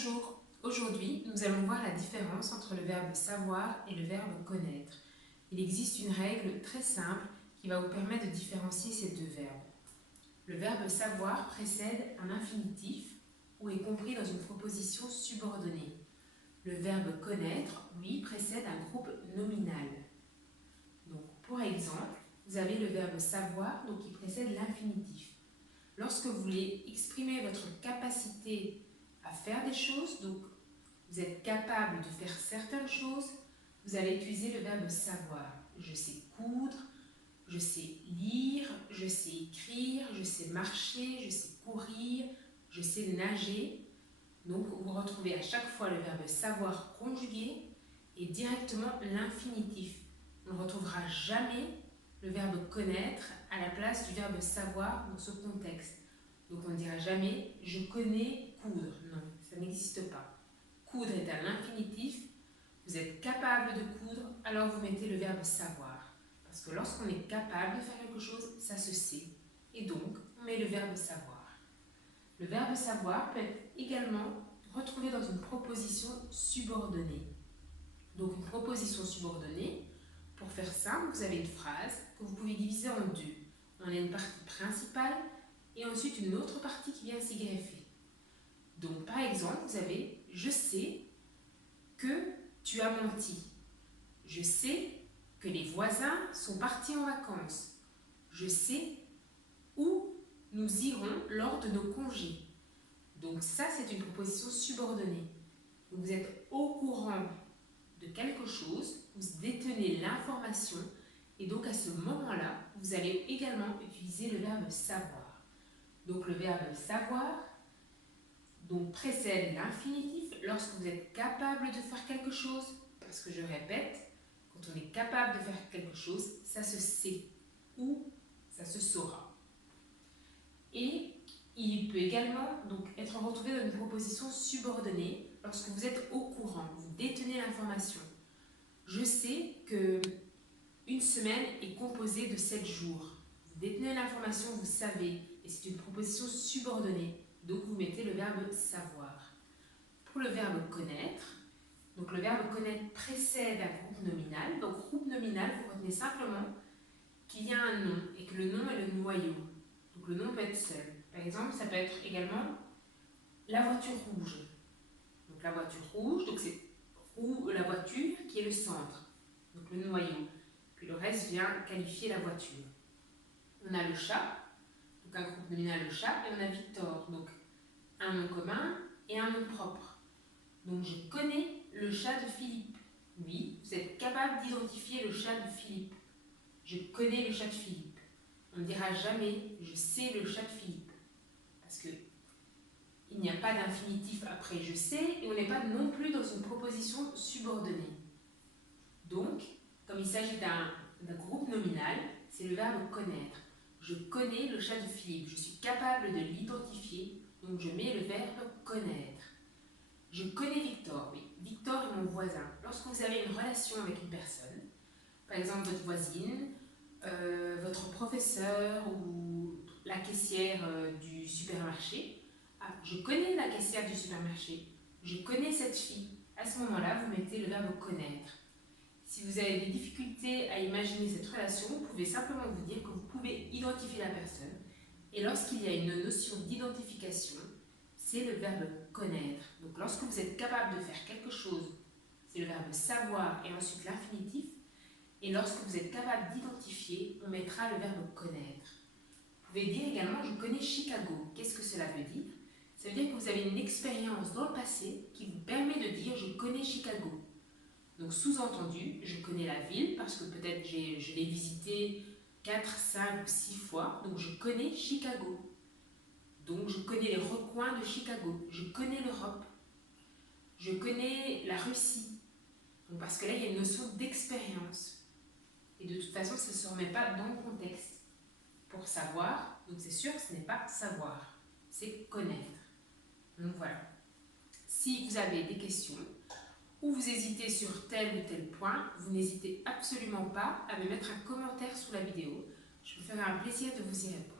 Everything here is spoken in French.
Bonjour, aujourd'hui nous allons voir la différence entre le verbe savoir et le verbe connaître. Il existe une règle très simple qui va vous permettre de différencier ces deux verbes. Le verbe savoir précède un infinitif ou est compris dans une proposition subordonnée. Le verbe connaître, lui, précède un groupe nominal. Donc, pour exemple, vous avez le verbe savoir donc, qui précède l'infinitif. Lorsque vous voulez exprimer votre capacité à faire des choses, donc vous êtes capable de faire certaines choses, vous allez utiliser le verbe savoir. Je sais coudre, je sais lire, je sais écrire, je sais marcher, je sais courir, je sais nager. Donc vous retrouvez à chaque fois le verbe savoir conjugué et directement l'infinitif. On ne retrouvera jamais le verbe connaître à la place du verbe savoir dans ce contexte. Donc on ne dira jamais « je connais coudre ». Non, ça n'existe pas. Coudre est à l'infinitif. Vous êtes capable de coudre, alors vous mettez le verbe savoir. Parce que lorsqu'on est capable de faire quelque chose, ça se sait. Et donc, on met le verbe savoir. Le verbe savoir peut être également retrouvé dans une proposition subordonnée. Donc une proposition subordonnée, pour faire simple, vous avez une phrase que vous pouvez diviser en deux. On a une partie principale et ensuite une autre partie qui vient s'y greffer. Donc par exemple, vous avez « Je sais que tu as menti ». Je sais que les voisins sont partis en vacances. Je sais où nous irons lors de nos congés. Donc ça, c'est une proposition subordonnée. Donc, vous êtes au courant de quelque chose, vous détenez l'information et donc à ce moment-là, vous allez également utiliser le verbe savoir. Donc le verbe savoir donc, précède l'infinitif lorsque vous êtes capable de faire quelque chose, parce que je répète, quand on est capable de faire quelque chose, ça se sait ou ça se saura. Et il peut également donc, être retrouvé dans une proposition subordonnée lorsque vous êtes au courant, vous détenez l'information. Je sais que une semaine est composée de 7 jours. Vous détenez l'information, vous savez, et c'est une proposition subordonnée. Donc vous mettez le verbe savoir. Pour le verbe connaître, donc le verbe connaître précède un groupe nominal. Donc groupe nominal, vous retenez simplement qu'il y a un nom et que le nom est le noyau. Donc le nom peut être seul. Par exemple, ça peut être également la voiture rouge. Donc la voiture rouge, donc c'est la voiture qui est le centre, donc le noyau. Puis le reste vient qualifier la voiture. On a le chat, donc un groupe nominal le chat, et on a Victor, donc un nom commun et un nom propre. Donc je connais le chat de Philippe. Oui, vous êtes capable d'identifier le chat de Philippe. Je connais le chat de Philippe. On ne dira jamais je sais le chat de Philippe. Parce que il n'y a pas d'infinitif après je sais et on n'est pas non plus dans une proposition subordonnée. Donc, comme il s'agit d'un groupe nominal, c'est le verbe connaître. Je connais le chat de Philippe. Je suis capable de l'identifier, donc je mets le verbe connaître. Je connais Victor. Oui, Victor est mon voisin. Lorsque vous avez une relation avec une personne, par exemple votre voisine, votre professeur ou la caissière du supermarché, je connais la caissière du supermarché, je connais cette fille. À ce moment-là, vous mettez le verbe connaître. Si vous avez des difficultés à imaginer cette relation, vous pouvez simplement vous dire que vous pouvez identifier la personne. Et lorsqu'il y a une notion d'identification, c'est le verbe connaître. Donc lorsque vous êtes capable de faire quelque chose, c'est le verbe savoir et ensuite l'infinitif. Et lorsque vous êtes capable d'identifier, on mettra le verbe connaître. Vous pouvez dire également « je connais Chicago ». Qu'est-ce que cela veut dire? Ça veut dire que vous avez une expérience dans le passé qui vous permet de dire « je connais Chicago ». Donc sous-entendu, je connais la ville parce que peut-être je l'ai visitée 4, 5 ou 6 fois, donc je connais Chicago. Donc je connais les recoins de Chicago, je connais l'Europe, je connais la Russie. Donc, parce que là, il y a une notion d'expérience. Et de toute façon, ça ne se remet pas dans le contexte. Pour savoir, donc c'est sûr que ce n'est pas savoir, c'est connaître. Donc voilà. Si vous avez des questions ou vous hésitez sur tel ou tel point, vous n'hésitez absolument pas à me mettre un commentaire sous la vidéo. Je me ferai un plaisir de vous y répondre.